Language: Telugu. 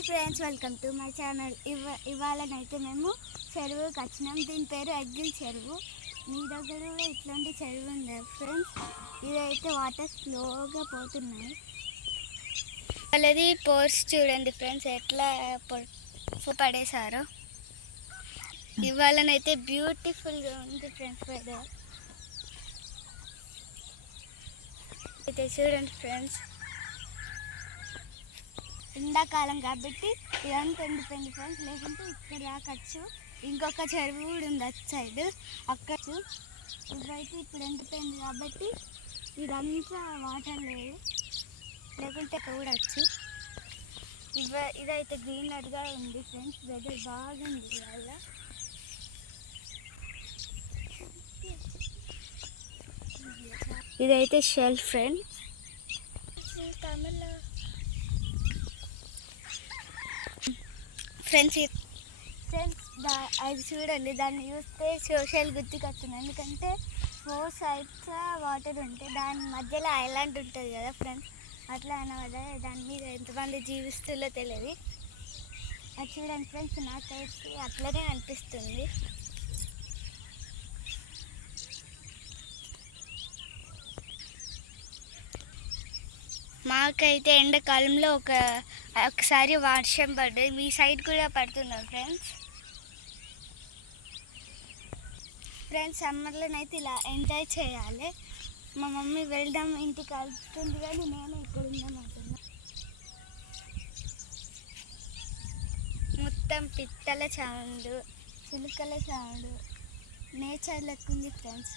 Hi friends, welcome to my channel. ఇవాళనైతే మేము చెరువుకి వచ్చినాం. దీని పేరు అగ్గిల్ చెరువు. మీ దగ్గర కూడా ఇట్లాంటి చెరువు ఉంది ఫ్రెండ్స్. ఇదైతే వాటర్ స్లోగా పోతున్నాయి. వాళ్ళది పోర్స్ చూడండి ఫ్రెండ్స్, ఎట్లా పడేశారో. ఇవాళనైతే బ్యూటిఫుల్గా ఉంది ఫ్రెండ్స్ వెదర్. అయితే చూడండి ఫ్రెండ్స్, ఎండాకాలం కాబట్టి ఇదంతా ఎండిపోయింది ఫ్రెండ్స్. లేకుంటే ఇక్కడ దాకచ్చు. ఇంకొక చెరువు కూడా ఉంది అటు సైడ్, అక్కడ. ఇవైతే ఇప్పుడు ఎండిపోయింది కాబట్టి ఇదంతా వాటర్ లేదు, లేకుంటే అక్కడ కూడా వచ్చు. ఇదైతే గ్రీనరీగా ఉంది ఫ్రెండ్స్. వెదర్ బాగుంది ఇవాళ. ఇదైతే షెల్ ఫ్రెండ్స్. ఫ్రెండ్స్ అది చూడండి, దాన్ని చూస్తే సోషల్ గుర్తుకొస్తుంది. ఎందుకంటే 4 sides వాటర్ ఉంటాయి, దాని మధ్యలో ఐలాండ్ ఉంటుంది కదా ఫ్రెండ్స్. అట్లా అనమాట. దాని మీద ఎంతమంది జీవిస్తుందో తెలియదు. అది చూడండి ఫ్రెండ్స్, నాకైతే అట్లనే అనిపిస్తుంది. మాకైతే ఎండాకాలంలో ఒకసారి వర్షం పడ్డది. మీ సైడ్ కూడా పడుతుందా ఫ్రెండ్స్? సమ్మర్లోనైతే ఇలా ఎంజాయ్ చేయాలి. మా మమ్మీ వెళ్దాం ఇంటికి వెళ్తుంది, కానీ నేను ఇక్కడ ఉందామంటున్నా. మొత్తం పిట్టల సౌండ్, చిలుకల సౌండ్, నేచర్ లెక్క ఉంది ఫ్రెండ్స్.